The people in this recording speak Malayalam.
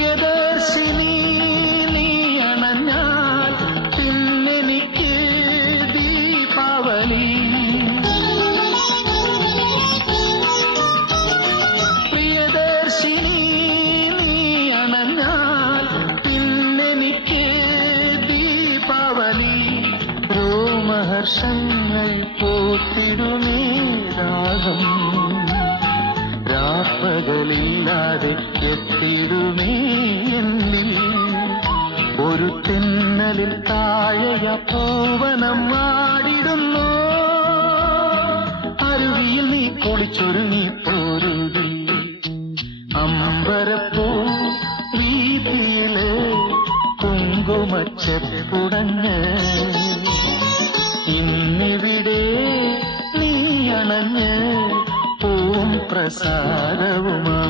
പ്രിയദർശിനി നീ അണഞ്ഞാൽ പിന്നെനിക്ക് ദീപാവലി. പ്രിയദർശിനി നീ അണഞ്ഞാൽ പിന്നെനിക്ക് ദീപാവലി. രോമഹർഷങ്ങൾ പോത്തിടുമേ രാഗം രാപ്പകലില്ലാതെ എത്തിടുമേ എന്നിൽ. ഒരു തെന്നലിൽ താഴയ പൂവനം ആടിടുന്നു. അരുവിയിൽ നീ കുളിച്ചൊരുങ്ങി പോരുകി. അമ്പരപ്പൂ വീതിയിലെ കുങ്കുമച്ചെപ്പുടഞ്ഞ് ഇന്നിവിടെ നീ അണഞ്ഞ് പൂം പ്രസാദവുമാ.